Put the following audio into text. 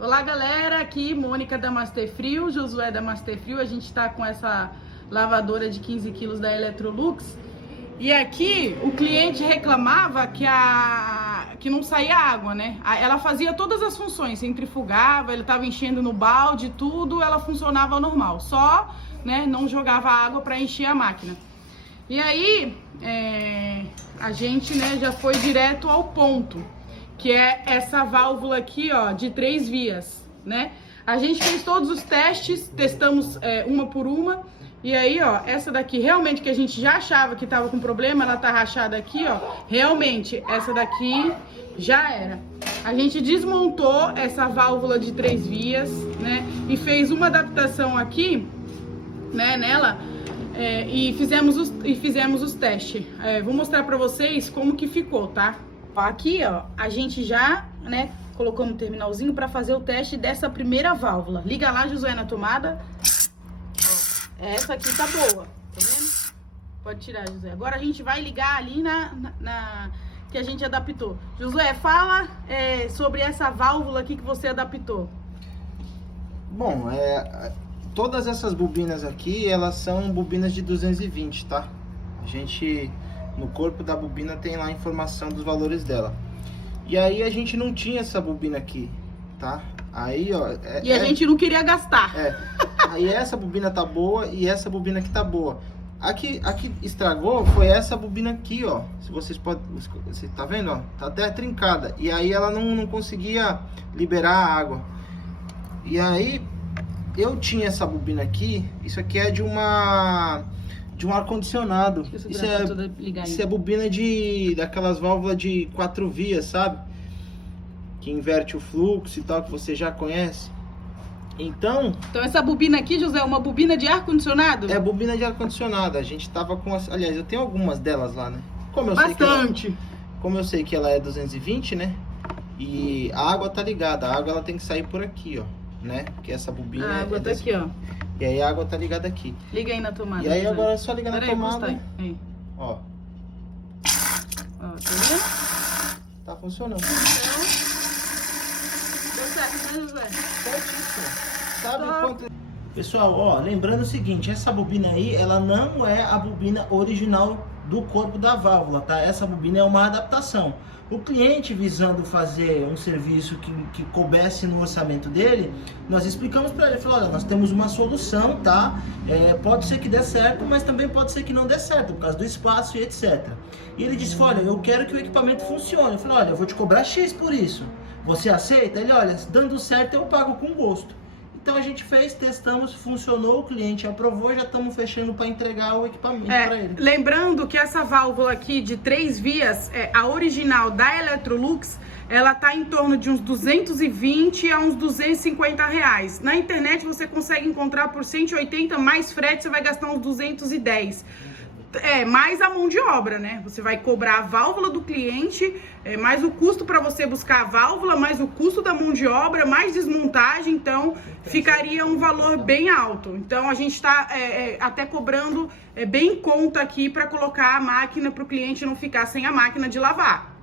Olá galera, aqui Mônica da Master Frio, Josué da Master Frio. A gente está com essa lavadora de 15 quilos da Electrolux. E aqui o cliente reclamava que não saía água, né? Ela fazia todas as funções, centrifugava, ele estava enchendo no balde, tudo, ela funcionava normal. Só, né, não jogava água para encher a máquina. E aí, a gente, né, já foi direto ao ponto, que é essa válvula aqui, ó, de 3 vias, né? A gente fez todos os testes, testamos uma por uma, e aí, ó, essa daqui realmente que a gente já achava que tava com problema, ela tá rachada aqui, ó, realmente essa daqui já era. A gente desmontou essa válvula de 3 vias, né, e fez uma adaptação aqui, né, nela, e fizemos os testes. Vou mostrar pra vocês como que ficou, tá? Aqui, ó, a gente já, né, colocou no terminalzinho para fazer o teste dessa primeira válvula. Liga lá, Josué, na tomada. Ó, essa aqui tá boa, tá vendo? Pode tirar, Josué. Agora a gente vai ligar ali na que a gente adaptou. Josué, fala sobre essa válvula aqui que você adaptou. Bom, todas essas bobinas aqui, elas são bobinas de 220, tá? A gente... No corpo da bobina tem lá a informação dos valores dela. E aí a gente não tinha essa bobina aqui, tá? Aí, ó... E a gente não queria gastar. Aí essa bobina tá boa e essa bobina aqui tá boa. Aqui estragou foi essa bobina aqui, ó. Se vocês podem... Você tá vendo, ó? Tá até trincada. E aí ela não conseguia liberar a água. E aí, eu tinha essa bobina aqui. Isso aqui é de um ar-condicionado. Isso é bobina daquelas válvulas de 4 vias, sabe? Que inverte o fluxo e tal, que você já conhece. Então essa bobina aqui, José, é uma bobina de ar-condicionado? É bobina de ar-condicionado. A gente tava com aliás, eu tenho algumas delas lá, né? Como eu sei que ela é 220, né? E a água tá ligada. A água ela tem que sair por aqui, ó, né? Porque essa bobina a água tá aqui, ó. E aí a água tá ligada aqui. Liga aí na tomada. E aí agora é só ligar na tomada. Aí. Ó. Ó, tá vendo? Tá funcionando. Então, deu certo, né, José? Certíssimo. Sabe quanto... Pessoal, ó, lembrando o seguinte, essa bobina aí, ela não é a bobina original do corpo da válvula, tá? Essa bobina é uma adaptação. O cliente, visando fazer um serviço que coubesse no orçamento dele, nós explicamos para ele, falou, olha, nós temos uma solução, tá? Pode ser que dê certo, mas também pode ser que não dê certo, por causa do espaço e etc. E ele disse, olha, eu quero que o equipamento funcione. Eu falei, olha, eu vou te cobrar X por isso. Você aceita? Ele, olha, dando certo eu pago com gosto. Então a gente fez, testamos, funcionou, o cliente aprovou, já estamos fechando para entregar o equipamento para ele. Lembrando que essa válvula aqui de 3 vias, a original da Electrolux, ela tá em torno de uns 220 a uns 250 reais. Na internet você consegue encontrar por 180, mais frete você vai gastar uns 210. Mais a mão de obra, né? Você vai cobrar a válvula do cliente, mais o custo para você buscar a válvula, mais o custo da mão de obra, mais desmontagem, então ficaria um valor bem alto. Então a gente está até cobrando bem em conta aqui para colocar a máquina para o cliente não ficar sem a máquina de lavar.